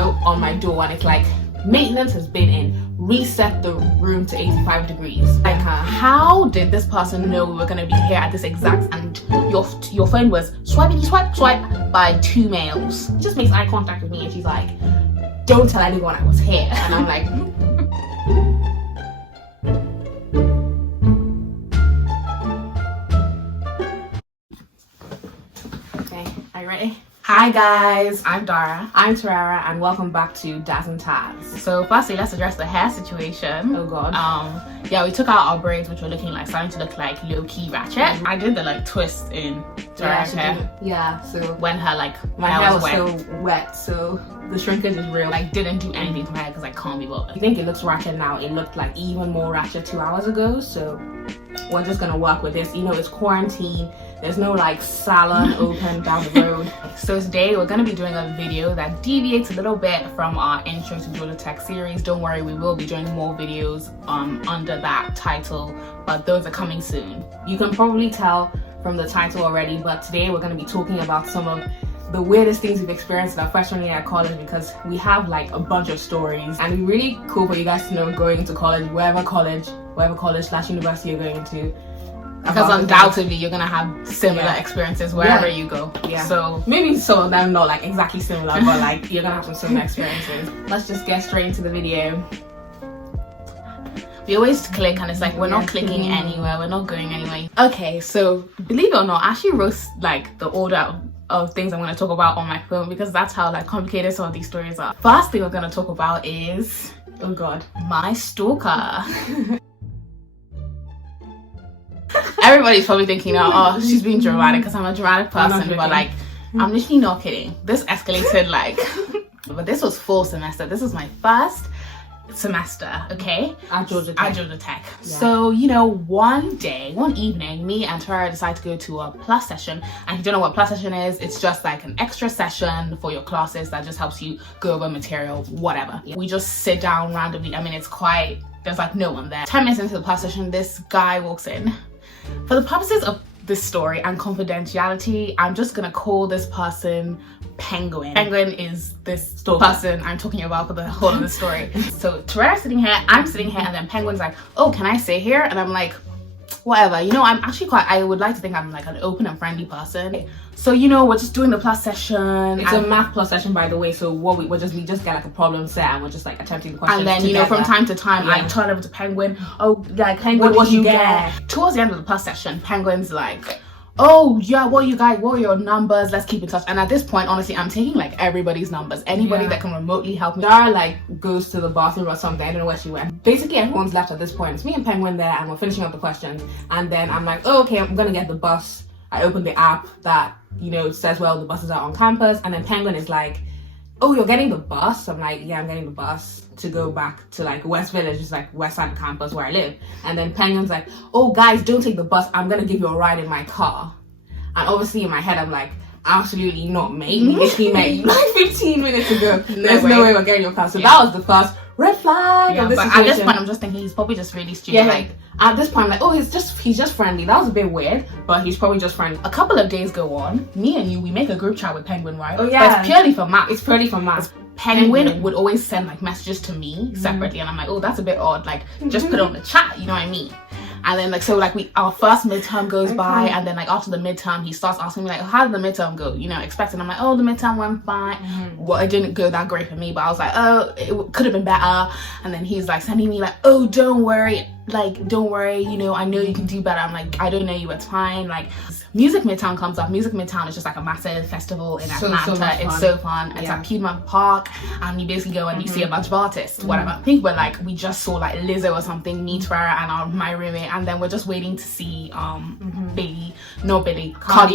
note on my door, and it's like, maintenance has been in, reset the room to 85 degrees. Like, how did this person know we were gonna be here at this exact, and your phone was swiping swipe by 2 males. She just makes eye contact with me and she's like, don't tell anyone I was here. And I'm like, okay, are you ready? Hi guys, I'm Dara. I'm Torera, and welcome back to Daz and Taz. So firstly, let's address the hair situation. Oh god. Yeah, we took out our braids, which were starting to look like low-key ratchet. I did the like twist in Torera's hair. Yeah, so when her my hair was still wet, so the shrinkage is real. Like, didn't do anything to my hair because I can't be bothered. I think it looks ratchet now. It looked like even more ratchet 2 hours ago, so we're just gonna work with this. You know, it's quarantine. There's no like salon open down the road. So today we're gonna be doing a video that deviates a little bit from our intro to Georgia Tech series. Don't worry, we will be doing more videos under that title, but those are coming soon. You can probably tell from the title already, but today we're gonna be talking about some of the weirdest things we've experienced in our freshman year at college, because we have like a bunch of stories, and it'd be really cool for you guys to know going into college, wherever college/university you're going into. Because undoubtedly you're gonna have similar experiences wherever you go. Yeah. So maybe some of them not like exactly similar, but like you're gonna have some similar experiences. Let's just get straight into the video. We always click and it's like we're not clicking anywhere, we're not going anywhere. Okay, so believe it or not, I actually wrote like the order of things I'm gonna talk about on my phone, because that's how like complicated some of these stories are. First thing we're gonna talk about is, oh god, my stalker. Everybody's probably thinking, oh, she's being dramatic because I'm a dramatic person, but like, I'm literally not kidding. This escalated like, but this was fall semester. This was my first semester, okay? At Georgia Tech. Yeah. So, you know, one evening, me and Tara decided to go to a plus session. And if you don't know what plus session is, it's just like an extra session for your classes that just helps you go over material, whatever. We just sit down randomly. I mean, it's quiet. There's like no one there. 10 minutes into the plus session, this guy walks in. For the purposes of this story and confidentiality, I'm just gonna call this person Penguin. Penguin is this person I'm talking about for the whole of the story. So Torera's sitting here, I'm sitting here, and then Penguin's like, oh, can I sit here? And I'm like, whatever. You know, I'm actually I would like to think I'm like an open and friendly person. So, you know, we're just doing the plus session. It's a math plus session, by the way. So what we just get like a problem set, and we're just like attempting the questions. And then, you know, from time to time, I turn over to Penguin. Oh, like, Penguin, what you get? Towards the end of the plus session, Penguin's like, oh yeah, what are your numbers? Let's keep in touch. And at this point, honestly, I'm taking like everybody's numbers. Anybody that can remotely help me. Dara like goes to the bathroom or something. I don't know where she went. Basically, everyone's left at this point. It's me and Penguin there, and we're finishing up the questions. And then I'm like, oh, okay, I'm gonna get the bus. I open the app that, you know, says, well, the buses are on campus. And then Penguin is like, oh, you're getting the bus? I'm like, yeah, I'm getting the bus to go back to like West Village, just like west side of campus where I live. And then Penguin's like, oh guys, don't take the bus, I'm gonna give you a ride in my car. And obviously in my head I'm like, absolutely not, mate. We met you like 15 minutes ago. There's no way we're getting your car. So that was the first red flag of this situation. At this point I'm just thinking he's probably just really stupid. Yeah, like at this point I'm like, oh, he's just friendly. That was a bit weird, but he's probably just friendly. A couple of days go on, me and you, we make a group chat with Penguin, right? Oh yeah. But it's purely for math. It's purely for math. Penguin would always send like messages to me separately, and I'm like, oh, that's a bit odd. Like, just put it on the chat, you know what I mean? And then like, so like our first midterm goes by, and then like after the midterm he starts asking me like, how did the midterm go? You know, expecting. I'm like, oh, the midterm went fine. Well, it didn't go that great for me, but I was like, oh, it could have been better. And then he's like sending me like, oh, don't worry, you know, I know you can do better. I'm like, I don't know you, it's fine. Like, Music Midtown comes up. Music Midtown is just like a massive festival in Atlanta. It's so fun. It's at Piedmont Park, and you basically go and you see a bunch of artists, whatever. I think we just saw like Lizzo or something, me, Tara, and my roommate, and then we're just waiting to see Cardi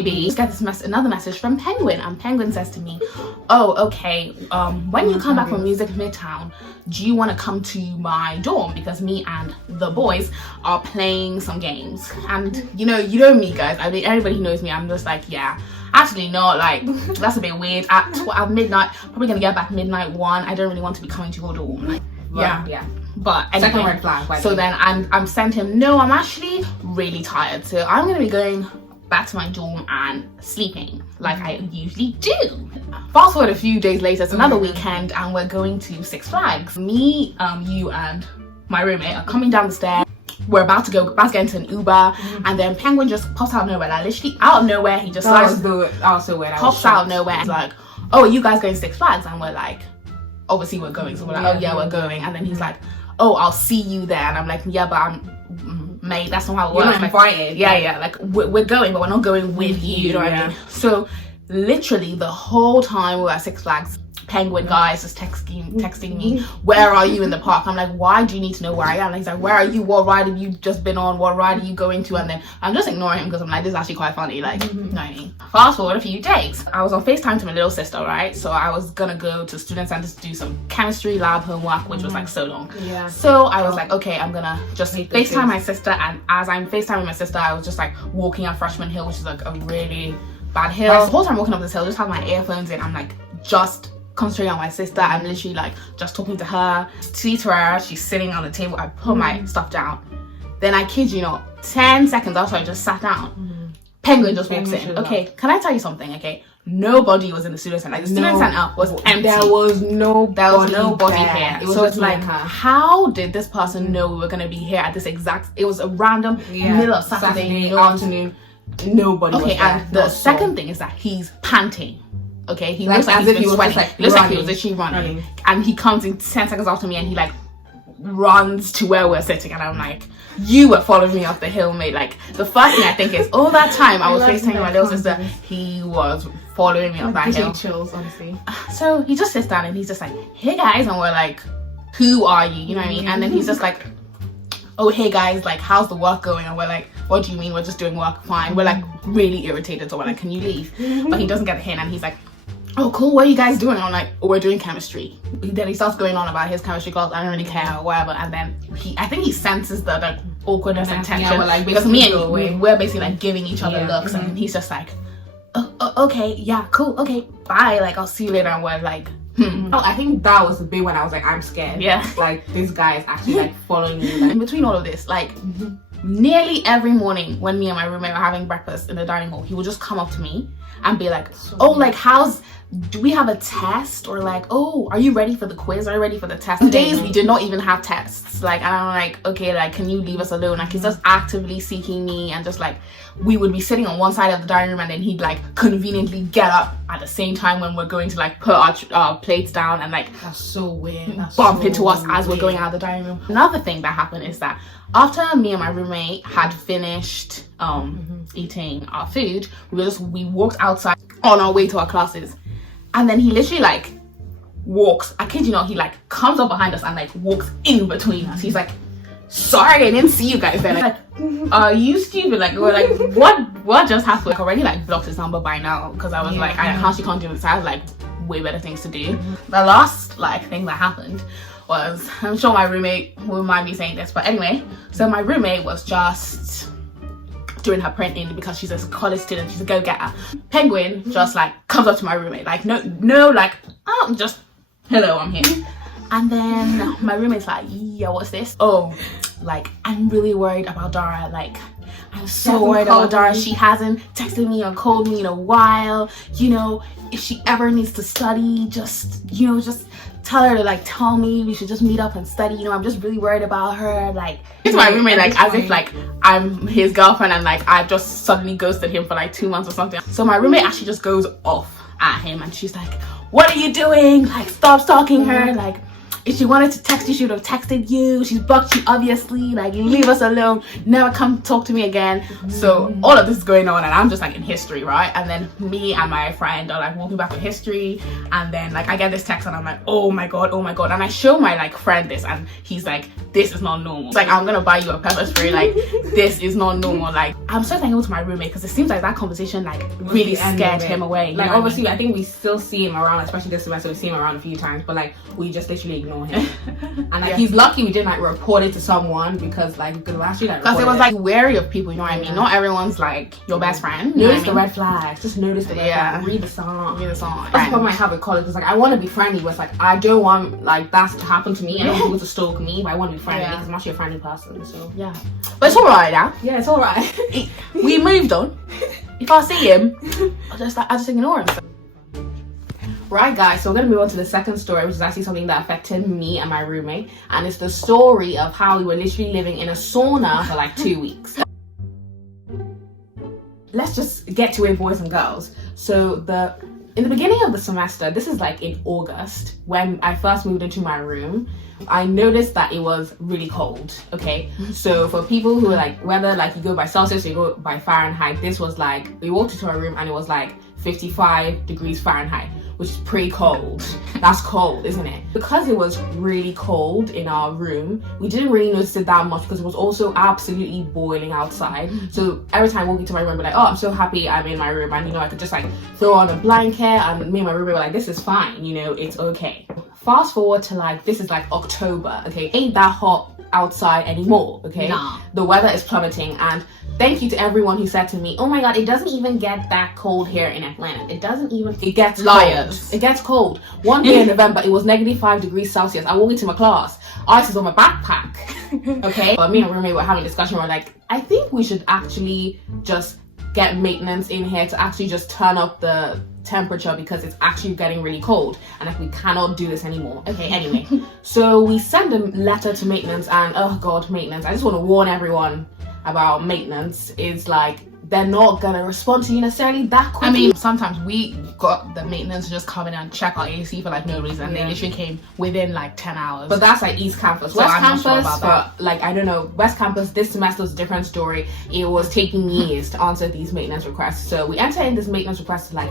B. Just get another message from Penguin, and Penguin says to me, oh, okay, when you come back from Music Midtown, do you want to come to my dorm, because me and the boys are playing some games? And you know me, guys, I mean, everybody who knows me, I'm just like, yeah, actually not, like, that's a bit weird. At midnight, probably gonna get back midnight 1. I don't really want to be coming to your dorm. Like, yeah. But anyway, second red flag. So then I'm sent him, no, I'm actually really tired, so I'm gonna be going back to my dorm and sleeping like I usually do. Fast forward a few days later, it's another weekend and we're going to Six Flags. Me, you and my roommate are coming down the stairs. We're about to get into an Uber, and then Penguin just pops out of nowhere, like literally out of nowhere. He just pops out of nowhere. He's like, "Oh, are you guys going to Six Flags?" And we're like, "Obviously we're going." So we're like, "Oh yeah, we're going." And then he's like, "Oh, I'll see you there." And I'm like, "Yeah, but mate, that's not how it works." You're not invited. Yeah. Like we're going, but we're not going with you. You know what I mean? So literally the whole time we were at Six Flags, Penguin guys just texting me, "Where are you in the park?" I'm like, "Why do you need to know where I am?" And he's like, "Where are you? What ride have you just been on? What ride are you going to?" And then I'm just ignoring him because I'm like, this is actually quite funny, like, you know what I mean? Fast forward a few days, I was on FaceTime to my little sister, right? So I was gonna go to student center to do some chemistry lab homework, which was like so long. So I was like, okay, I'm gonna just FaceTime my sister. And as I'm FaceTiming my sister, I was just like walking up Freshman Hill, which is like a really bad hill. The whole time walking up this hill, just have my earphones in. I'm like just concentrating on my sister. I'm literally like just talking to her. See Torera, she's sitting on the table. I put my stuff down. Then I kid you not, 10 seconds after I just sat down, Penguin just walks in. Okay, can I tell you something? Okay, nobody was in the student center. Like the student center was empty. There was nobody here. So it's like, how did this person know we were gonna be here at this exact? It was a random middle of Saturday afternoon. Nobody. Okay, and the second thing is that he's panting. Okay, he looks like he's been sweating. He looks like he was literally running. And he comes in 10 seconds after me and he like runs to where we're sitting. And I'm like, you were following me up the hill, mate. Like, the first thing I think is, all that time I was FaceTiming my little sister, he was following me up that hill. Chills, honestly. So he just sits down and he's just like, "Hey guys," and we're like, "Who are you?" You know what I mean? And then he's just like, "Oh, hey guys, like, how's the work going?" And we're like, "What do you mean? We're just doing work." Fine. We're like really irritated, so we're like, "Can you leave?" But he doesn't get the hint, and he's like, "Oh, cool, what are you guys doing?" I'm like, "Oh, we're doing chemistry." Then he starts going on about his chemistry class. I don't really care or whatever. And then I think he senses the awkwardness and tension. Yeah, we're like, because me and we're basically like giving each other looks, and he's just like, oh, "Okay, yeah, cool, okay, bye, like I'll see you later." And we're like, Oh, I think that was the big one. I was like, I'm scared. Yeah. Like, this guy is actually like following me. Like, in between all of this, like nearly every morning when me and my roommate were having breakfast in the dining hall, he would just come up to me and be like, "Oh, like, do we have a test?" Or like, "Oh, are you ready for the quiz? Are you ready for the test?" Days we did not even have tests. Like, and I'm like, "Okay, like, can you leave us alone?" Like, he's just actively seeking me, and just like, we would be sitting on one side of the dining room and then he'd like conveniently get up at the same time when we're going to like put our plates down, and like, that's so weird. Bump into us as we're going out of the dining room. Another thing that happened is that after me and my roommate had finished eating our food, we walked outside on our way to our classes, and then he literally like walks, I kid you not, he like comes up behind us and like walks in between us. He's like, "Sorry, I didn't see you guys there." Like, "Are you stupid?" Like, we're like, what just happened? Like, already like blocked his number by now because I was like, how she can't do this? I have like way better things to do. The last like thing that happened was, I'm sure my roommate will mind me saying this, but anyway, so my roommate was just doing her printing because she's a college student, she's a go-getter. Penguin just like comes up to my roommate, like, no, like, "Oh, just hello, I'm here." And then my roommate's like, "Yeah, what's this?" "Oh, like, I'm really worried about Dara. Like, I'm so worried about Dara. She hasn't texted me or called me in a while. You know, if she ever needs to study, just tell her to like tell me we should just meet up and study. You know, I'm just really worried about her." Like, it's my roommate, like, as if like I'm his girlfriend and like I've just suddenly ghosted him for like 2 months or something. So my roommate actually just goes off at him, and she's like, "What are you doing? Like, stop stalking her. Like, if she wanted to text you, she would have texted you. She's blocked you, obviously. Like, leave us alone. Never come talk to me again." So all of this is going on, and I'm just like in history, right? And then me and my friend are like walking back with history, and then like I get this text, and I'm like, oh my god. And I show my like friend this, and he's like, "This is not normal. It's like, I'm gonna buy you a pepper spray. Like, this is not normal." Like, I'm so thankful to my roommate because it seems like that conversation like really scared him away. Like, obviously, I think we still see him around, especially this semester. We see him around a few times, but like we just literally ignore him. And like, he's lucky we didn't like report it to someone, because like, because actually like, because it was like wary of people, you know what I mean? Not everyone's like your best friend. Notice the red flags. Just notice the red flags. Read the song. That's the problem I have with college. It's like, I want to be friendly, but it's like, I don't want like that to happen to me. I don't want people to stalk me, but I want to be friendly because I'm actually a friendly person. So yeah, but it's alright now. Yeah, it's alright. We moved on. if I see him, I just ignore him. Right, guys, so we're going to move on to the second story, which is actually something that affected me and my roommate. And it's the story of how we were literally living in a sauna for like 2 weeks. Let's just get to it, boys and girls. So in the beginning of the semester, this is like in August, when I first moved into my room, I noticed that it was really cold, okay? So for people who are like, whether like you go by Celsius or you go by Fahrenheit, this was like, we walked into our room and it was like 55 degrees Fahrenheit, which is pretty cold. That's cold, isn't it? Because it was really cold in our room, we didn't really notice it that much because it was also absolutely boiling outside. So every time I walk into my room, I'd be like, oh, I'm so happy I'm in my room, and you know, I could just like throw on a blanket, and me and my roommate were like, this is fine, you know, it's okay. Fast forward to like, this is like October, okay? Ain't that hot outside anymore, okay? Nah. The weather is plummeting, and thank you to everyone who said to me, oh my god, it doesn't even get that cold here in Atlanta. It gets Liars. cold. It gets cold. One day in November, it was -5 degrees Celsius. I walked into my class, ice is on my backpack, okay? But me and my roommate were having a discussion, we're like, I think we should actually just get maintenance in here to actually just turn up the temperature because it's actually getting really cold and like we cannot do this anymore. Okay, anyway, so we send a letter to maintenance, and oh god, maintenance, I just want to warn everyone about maintenance is like, they're not gonna respond to you necessarily that quickly. I mean, sometimes we got the maintenance to just come in and check our AC for like no reason. Yeah. They literally came within like 10 hours. But that's like East Campus. So West I'm not Campus, sure about that. but like, I don't know, West Campus, this semester was a different story. It was taking years to answer these maintenance requests. So we enter in this maintenance request like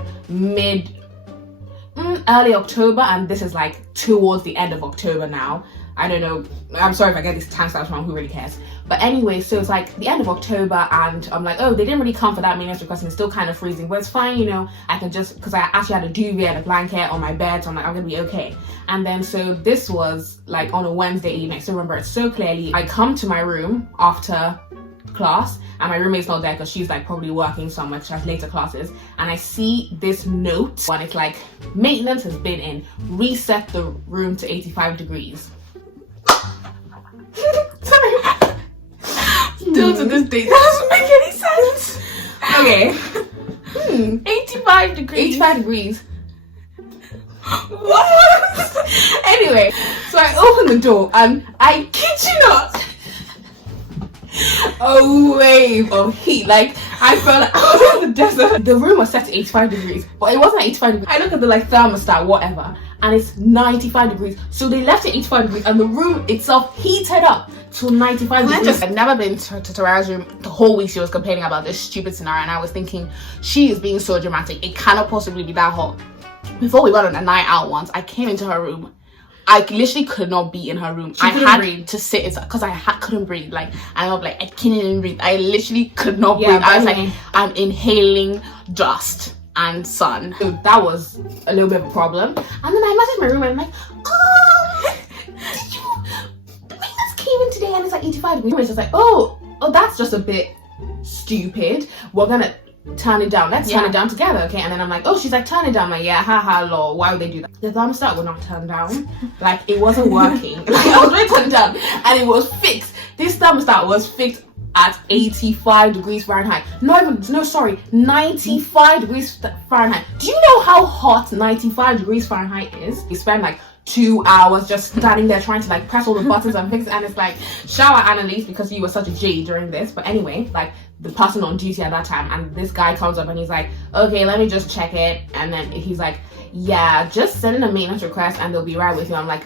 early October, and this is like towards the end of October now. I don't know, I'm sorry if I get these timestamps wrong, who really cares? But anyway, so it's like the end of October, and I'm like, oh, they didn't really come for that maintenance request, and it's still kind of freezing, but it's fine, you know, I can just, because I actually had a duvet and a blanket on my bed, so I'm like, I'm gonna be okay. And then so this was like on a Wednesday evening, so remember it so clearly. I come to my room after class, and my roommate's not there because she's like probably working somewhere, she has later classes, and I see this note and it's like, maintenance has been in, reset the room to 85 degrees. Sorry. Still to this day, that doesn't make any sense. Okay. 85 degrees. 85 degrees. What? Anyway, so I open the door and I kid you not, a wave of heat. Like, I felt like I was in the desert. The room was set to 85 degrees, but it wasn't 85 degrees. I look at the like thermostat, whatever, and it's 95 degrees. So they left it 85 degrees and the room itself heated up to 95 degrees. I've never been to Torera's room. The whole week she was complaining about this stupid scenario, and I was thinking, she is being so dramatic. It cannot possibly be that hot. Before we went on a night out once, I came into her room. I literally could not be in her room. I had to sit inside because couldn't breathe. Like, I was like, I can't even breathe. I literally could not breathe. I was like, I'm inhaling dust and sun. So that was a little bit of a problem. And then I messaged my roommate and I'm like, oh, did you, the maintenance came in today and it's like 85 degrees. It's just like, oh, that's just a bit stupid. We're gonna turn it down. Let's turn it down together, okay? And then I'm like, oh, she's like, turn it down. I'm like, yeah, haha, lol. Why would they do that? The thermostat would not turn down. Like, it wasn't working. Like, I was ready to turn it down, and it was fixed. This thermostat was fixed at 85 degrees Fahrenheit. 95 degrees Fahrenheit. Do you know how hot 95 degrees Fahrenheit is? You spend like 2 hours just standing there trying to like press all the buttons and fix it, and it's like, shower Annalise because you were such a G during this. But anyway, like, the person on duty at that time, and this guy comes up and he's like, okay, let me just check it. And then he's like, yeah, just send in a maintenance request and they'll be right with you. I'm like,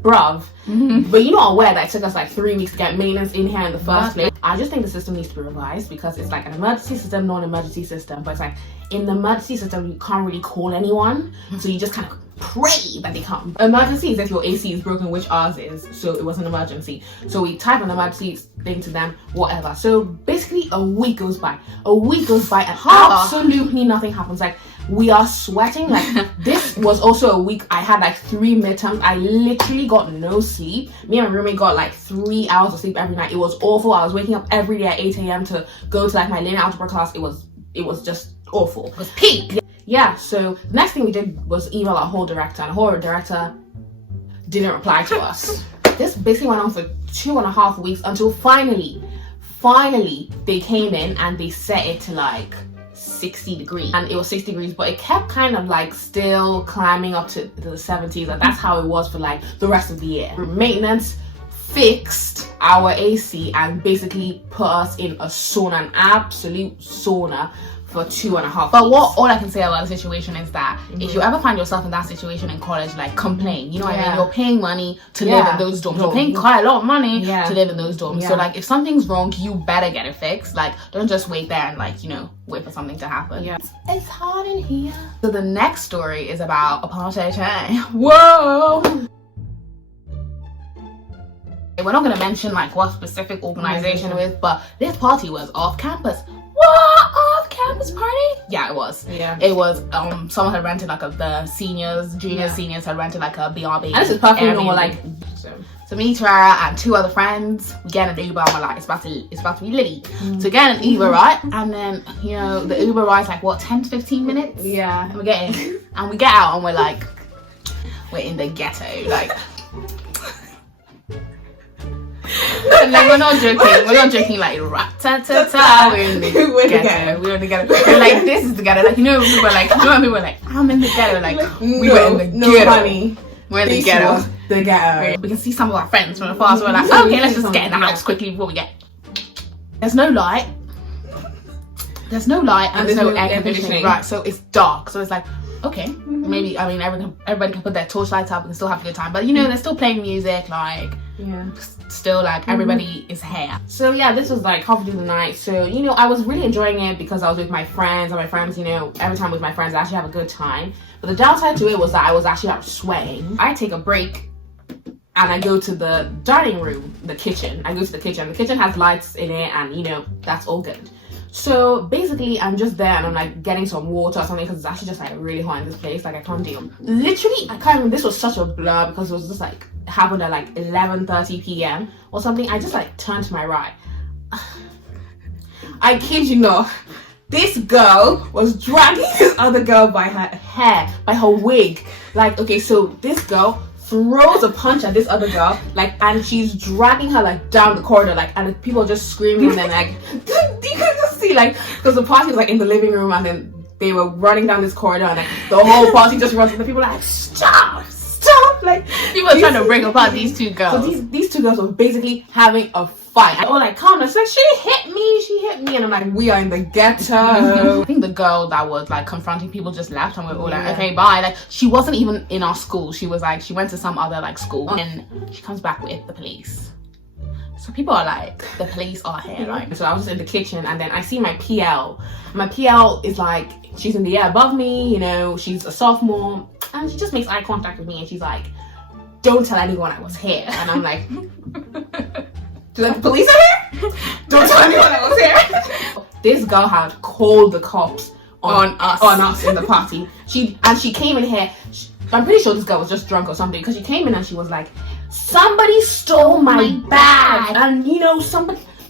bruv, but you're not aware that it took us like 3 weeks to get maintenance in here in the first place. I just think the system needs to be revised because it's like an emergency system, non-emergency system. But it's like, in the emergency system, you can't really call anyone, so you just kind of pray that they come. Emergency is if your AC is broken, which ours is, so it was an emergency. So we type an emergency thing to them, whatever. So basically a week goes by and absolutely nothing happens. Like, we are sweating. Like, this was also a week I had like 3 midterms. I literally got no sleep. Me and my roommate got like 3 hours of sleep every night. It was awful. I was waking up every day at 8 a.m. to go to like my linear algebra class. It was just awful. It was peak. Yeah, so the next thing we did was email our hall director, and the hall director didn't reply to us. This basically went on for 2.5 weeks until finally they came in and they set it to like 60 degrees, and it was 60 degrees, but it kept kind of like still climbing up to the 70s, and that's how it was for like the rest of the year. Maintenance fixed our AC and basically put us in a sauna, an absolute sauna, for 2.5 weeks. But all I can say about the situation is that if you ever find yourself in that situation in college, like, complain. You know what I mean? You're paying money to live in those dorms. You're paying quite a lot of money to live in those dorms. So like, if something's wrong, you better get it fixed. Like, don't just wait there and like, you know, wait for something to happen. It's hot in here. So the next story is about a party. Whoa! We're not going to mention like what specific organization it was, but this party was off campus. What? Off campus party? Yeah, it was. It was someone had rented like the seniors, juniors, seniors had rented like a BRB. And this is perfectly normal, like. So me, Torera, and 2 other friends, we get an Uber and we're like, it's about to be litty. So get an Uber, right? And then, you know, the Uber ride's like, what, 10 to 15 minutes? And we get in and we get out and we're like, we're in the ghetto, like. Like, we're not joking like rat-ta-ta-ta, we're in the ghetto. And like, this is the ghetto, like, you know, we were like, I'm in the ghetto, like, we were in the ghetto. Honey, we're in the ghetto. The ghetto. We can see some of our friends from afar, so we're like, okay, let's just get in the house quickly before we get. There's no light and there's no air conditioning, right? So it's dark, so it's like, okay, maybe, I mean, everybody can put their torchlights up and still have a good time, but you know, they're still playing music, like, still like everybody is here. So yeah, this was like half of the night, so you know, I was really enjoying it because I was with my friends, and my friends, you know, every time with my friends I actually have a good time. But the downside to it was that I was actually sweating. I take a break and I go to the dining room, the kitchen. I go to the kitchen. The kitchen has lights in it, and you know, that's all good. So basically, I'm just there and I'm like getting some water or something because it's actually just like really hot in this place. Like, I can't deal. Literally, I can't remember. This was such a blur because it was just like happened at like 11:30 p.m. or something. I just like turned to my right. I kid you not. This girl was dragging this other girl by her hair, by her wig. Like, okay, so this girl throws a punch at this other girl, like, and she's dragging her like down the corridor, like, and people are just screaming, and then like, you can just see, like, because the party was like in the living room, and then they were running down this corridor, and like the whole party just runs, and the people are like, stop, like, people are trying to break apart these 2 girls. So these 2 girls were basically having a fight. And all like, calm down. She's like, she hit me, and I'm like, we are in the ghetto. I think the girl that was like confronting people just left, and we're all like, okay, bye. Like, she wasn't even in our school. She was like, she went to some other like school, and she comes back with the police. So people are like, the police are here, like. So I was just in the kitchen, and then I see my PL. My PL is like, she's in the air above me, you know, she's a sophomore, and she just makes eye contact with me, and she's like, don't tell anyone I was here. And I'm like, do the police are here? Don't tell anyone I was here. This girl had called the cops on us in the party. She came in here. I'm pretty sure this girl was just drunk or something, because she came in and she was like, somebody stole my bag, and you know,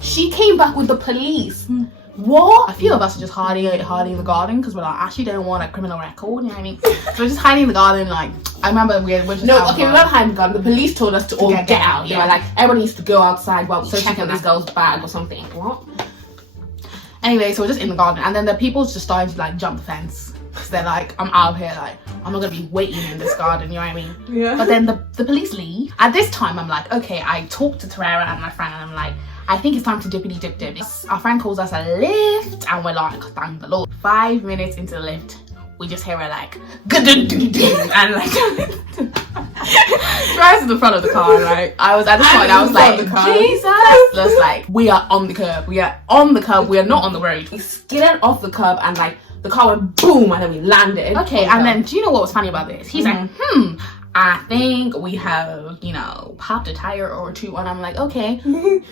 she came back with the police. What? A few of us are just hiding in the garden because we're like, actually don't want a criminal record, you know what I mean? So we're just hiding in the garden. Like, I remember we're just we're not hiding in the garden. The police told us to all get out. They were like, everybody needs to go outside while we check on this girl's bag or something. What? Anyway, so we're just in the garden, and then the people just started to like jump the fence because they're like, I'm out here, like, I'm not gonna be waiting in this garden, you know what I mean? Yeah. But then the police leave. At this time, I'm like, okay, I talked to Torera and my friend, and I'm like, I think it's time to dippity dip dip. Our friend calls us a lift, and we're like, thank the Lord. 5 minutes into the lift, we just hear her like, and like, drives to the front of the car. Like, I was at this point, I was like, Jesus, just like, we are on the curb. We are on the curb. We are not on the road. We skidded off the curb, and like the car went boom, and then we landed. Okay, and then do you know what was funny about this? He's like, I think we have, you know, popped a tire or 2, and I'm like, okay.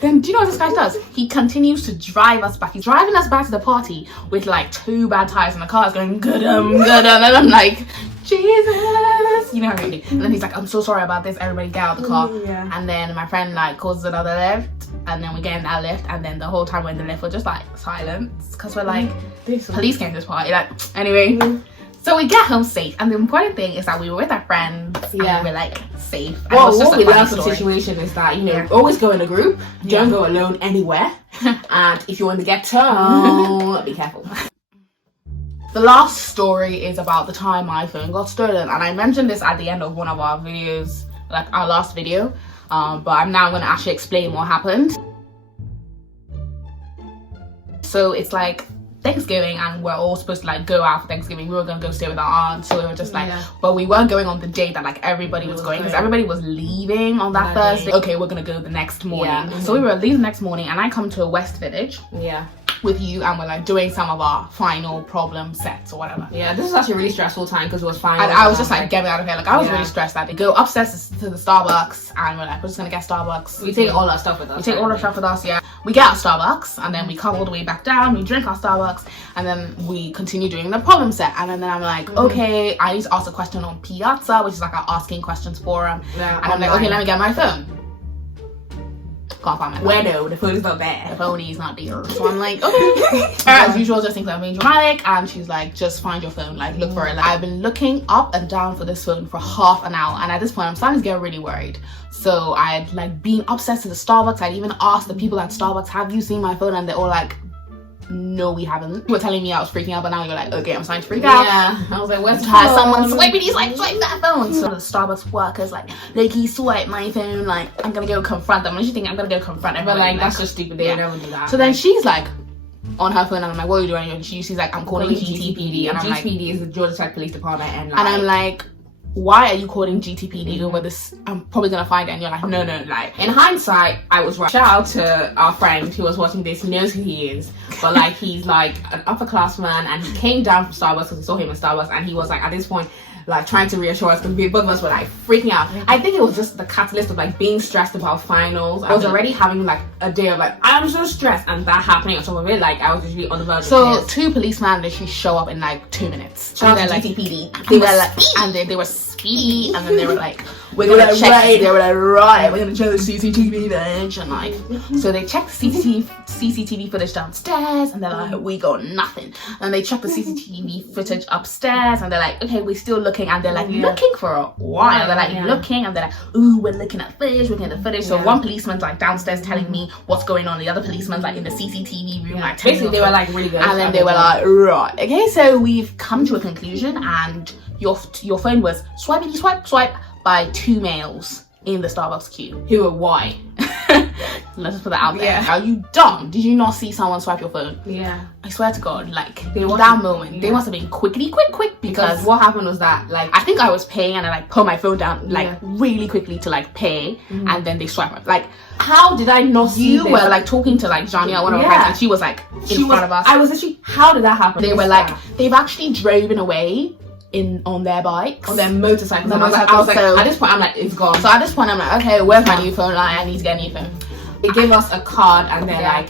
Then do you know what this guy does? He continues to drive us back. He's driving us back to the party with like 2 bad tires, and the car is going good-um, and I'm like, Jesus, you know what I mean? And then he's like, I'm so sorry about this, everybody get out of the car. And then my friend like calls another lift, and then we get in that lift, and then the whole time we're in the lift, we're just like silence, because we're like, police came to this party, like, anyway. So we get home safe, and the important thing is that we were with our friends, and we were like safe. Well, what we learned from the situation is that, you know, always go in a group, don't go alone anywhere, and if you're in the ghetto, be careful. The last story is about the time my phone got stolen, and I mentioned this at the end of one of our videos, like our last video, but I'm now going to actually explain what happened. So it's like Thanksgiving and we're all supposed to like go out for Thanksgiving. We were gonna go stay with our aunt, so we were just like, but we weren't going on the day that like everybody was going, because everybody was leaving on that Thursday. Okay, we're gonna go the next morning. So we were leaving the next morning, and I come to a West Village with you, and we're like doing some of our final problem sets or whatever. This is actually a really stressful time because it was final. And I was just like, get me out of here. Like I was really stressed that they go upstairs to the Starbucks, and we're like, we're just gonna get Starbucks. We take all our stuff with us. We take all our stuff with us, We get our Starbucks, and then we come all the way back down, we drink our Starbucks, and then we continue doing the problem set. And then I'm like, okay, I need to ask a question on Piazza, which is like our asking questions forum. And I'm like, okay, let me get my phone. Can't find my phone. Where no, the phone is not there. The phone is not there. So I'm like, okay. As usual, just thinks I'm being dramatic, and she's like, just find your phone, like look for it. Like, I've been looking up and down for this phone for half an hour, and at this point I'm starting to get really worried. So I'd like been obsessed to the Starbucks. I'd even asked the people at Starbucks, have you seen my phone? And they're all like, no, we haven't. You were telling me I was freaking out, but now you're like, okay, I'm starting to freak out. I was like, where's someone swiping? He's like, swipe that phone. So the Starbucks workers like, he swiped my phone. Like, I'm gonna go confront them. What do you think? I'm gonna go confront them. But like, that's just stupid. They never do that. So then she's like on her phone, and I'm like, what are you doing? And she's like, I'm calling GTPD. And I'm like, GTPD is the Georgia Tech Police Department, and I'm like, why are you calling GTPD over this? I'm probably gonna find it. And you're like, no, like, in hindsight, I was right. Shout out to our friend who was watching this, he knows who he is, but like, he's like an upperclassman, and he came down from Starbucks because we saw him in Starbucks, and he was like, at this point, like trying to reassure us, because we both of us were like freaking out. I think it was just the catalyst of like being stressed about finals. I was already having like a day of like, I'm so stressed, and that happening on top of it, like I was usually on the verge of tears. Two policemen literally show up in like 2 minutes. Shout out to GTPD. They were like, and they were speedy, and then they were like, we're gonna check. They were like, right, we're gonna check the CCTV footage, and like, so they checked the CCTV footage downstairs, and they're like, we got nothing. And they checked the CCTV footage upstairs, and they're like, okay, we're still looking, and they're like looking for a while. They're like looking, and they're like, ooh, we're looking at footage, looking at the footage. So one policeman's like downstairs telling me what's going on, the other policeman's like in the CCTV room, like basically they were like really good. And then they were like, right, okay, so we've come to a conclusion, and your phone was swipey swipe by 2 males in the Starbucks queue. Who are white? Let's just put that out there. Are you dumb? Did you not see someone swipe your phone? I swear to God, like that moment, they must have been quick, because what happened was that like I think I was paying, and I like put my phone down like really quickly to like pay, and then they swipe up. Like, how did I not see you were like talking to like Jania, one of our friends, and she was like in front of us. I was actually, how did that happen? They were like, they've actually driven away on their bikes, on their motorcycles. And I was like, at this point I'm like, it's gone. So at this point I'm like, okay, where's my new phone? Like, I need to get a new phone. They gave us a card, and they're like,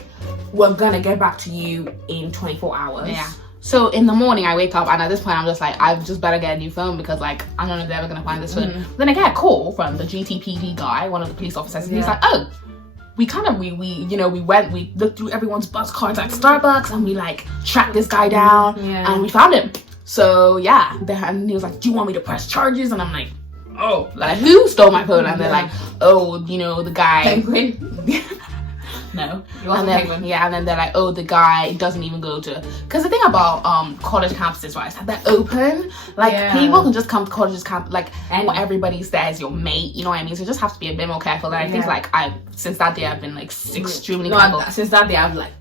we're gonna get back to you in 24 hours. So in the morning I wake up, and at this point I'm just like, I've just better get a new phone, because like I don't know if they're ever gonna find this phone. Then I get a call from the GTPD guy, one of the police officers, and he's like, oh, we looked through everyone's bus cards at Starbucks, and we like tracked this guy down, and we found him. So and he was like, do you want me to press charges? And I'm like, oh, like who stole my phone? And they're like, oh, the guy. Penguin. No. And then they're like, oh, the guy doesn't even go to, because the thing about college campuses, right, is that they're open. Like people can just come to colleges camp, like, and everybody's there as your mate, you know what I mean? So you just have to be a bit more careful. And I think like since that day I've been like extremely careful. Since that day I've like,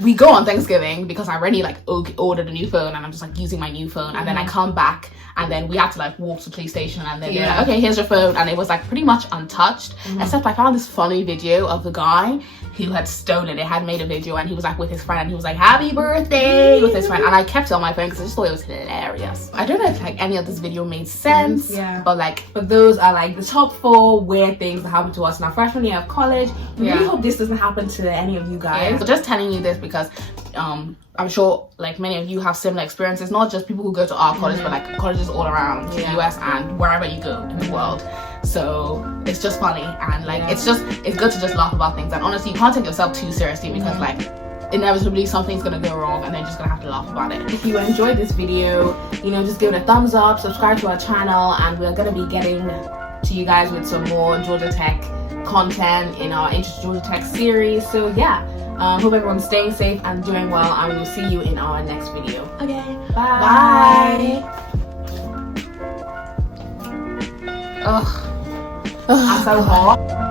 we go on Thanksgiving because I already like ordered a new phone, and I'm just like using my new phone, and then I come back, and then we had to like walk to the police station, and then they're like, okay, here's your phone, and it was like pretty much untouched, except I found this funny video of the guy who had stolen it, had made a video, and he was like with his friend, and he was like, happy birthday with his friend, and I kept it on my phone because I just thought it was hilarious. I don't know if like any of this video made sense, but those are like the top 4 weird things that happened to us in our freshman year of college. We really hope this doesn't happen to any of you guys. So just telling you this because I'm sure like many of you have similar experiences, not just people who go to our college, but like colleges all around the US and wherever you go in the world. So it's just funny, and like it's good to just laugh about things, and honestly you can't take yourself too seriously, because like inevitably something's gonna go wrong, and then you're just gonna have to laugh about it. If you enjoyed this video, just give it a thumbs up, subscribe to our channel, and we're gonna be getting to you guys with some more Georgia Tech content in our Interest Georgia Tech series. So Hope everyone's staying safe and doing well, and we will see you in our next video. Okay. Bye. Ugh. I'm so hot.